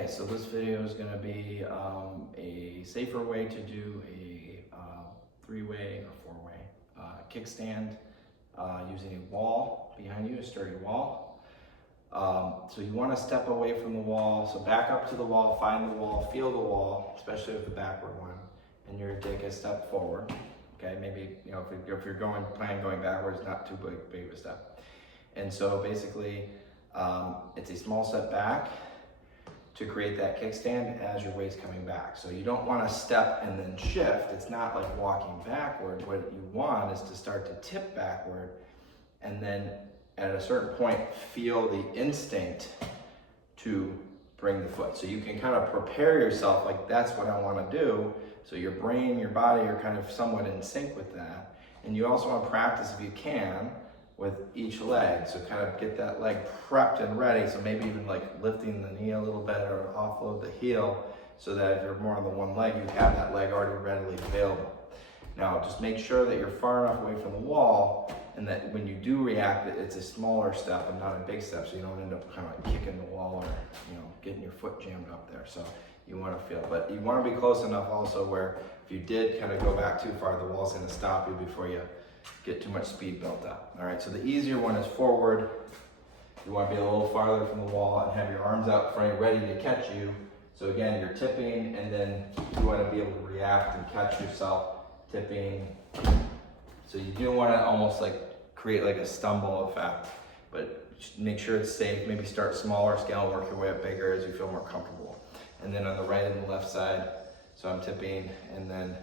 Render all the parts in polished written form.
Okay, so this video is going to be a safer way to do a three-way or four-way kickstand using a wall behind you, a sturdy wall. So you want to step away from the wall, so back up to the wall, find the wall, feel the wall, especially with the backward one, and you're gonna take a step forward. Okay, maybe if you're planning going backwards, not too big of a step. And so basically, it's a small step back to create that kickstand as your weight's coming back. So you don't want to step and then shift. It's not like walking backward. What you want is to start to tip backward, and then at a certain point, feel the instinct to bring the foot. So you can kind of prepare yourself like that's what I want to do. So your brain, your body are kind of somewhat in sync with that. And you also want to practice, if you can, with each leg. So kind of get that leg prepped and ready. So maybe even like lifting the knee a little bit or offload the heel, so that if you're more on the one leg, you have that leg already readily available. Now, just make sure that you're far enough away from the wall, and that when you do react, that it's a smaller step and not a big step, so you don't end up kind of like kicking the wall or getting your foot jammed up there. So you want to feel, but you want to be close enough also where if you did kind of go back too far, the wall's going to stop you before you get too much speed built up. All right, so the easier one is forward. You want to be a little farther from the wall and have your arms out in front, ready to catch you. So again, you're tipping, and then you want to be able to react and catch yourself tipping. So you do want to almost like create like a stumble effect, but make sure it's safe. Maybe start smaller scale and work your way up bigger as you feel more comfortable. And then on the right and the left side, so I'm tipping, and then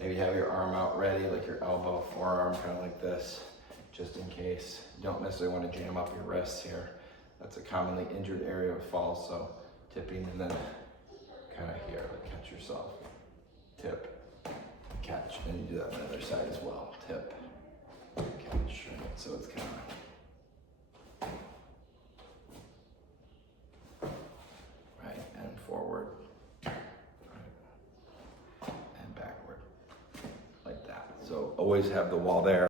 maybe have your arm out ready, like your elbow, forearm, kind of like this, just in case. You don't necessarily want to jam up your wrists here. That's a commonly injured area of fall, so tipping and then kind of here, like catch yourself. Tip, catch, and you do that on the other side as well. Tip, catch, right? So it's kind of right and forward, right, and backward, like that. So always have the wall there.